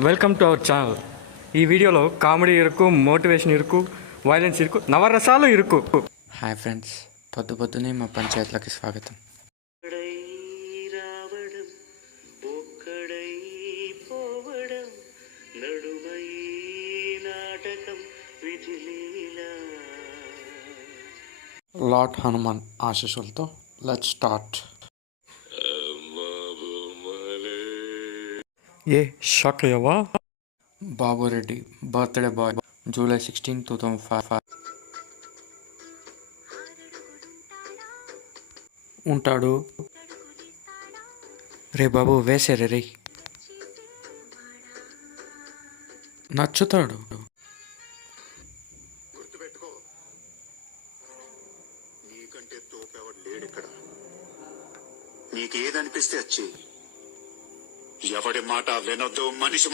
Welcome to our channel. ఈ వీడియోలో comedy ఇరుకు, మోటివేషన్ ఇరుకు, వైలెన్స్ ఇరుకు, నవరసాలు ఇరుకు. హాయ్ ఫ్రెండ్స్, పొద్దునే మా పంచాయతీలకి స్వాగతం. లార్డ్ హనుమాన్ ఆశీస్సులతో లెట్స్ స్టార్ట్. ఏ షాక్ అయ్యావా? బాబురెడ్డి బర్త్డే బాయ్ July 16, 2005 ఉంటాడు. రే బాబు వేసారే రే, నచ్చుతాడు. గుర్తుపెట్టుకో, నీకంటే తోపెవడు లేడిక్కడ. నీకేదనిపిస్తే వచ్చి ఎవడి మాట వినొద్దు, మనిషి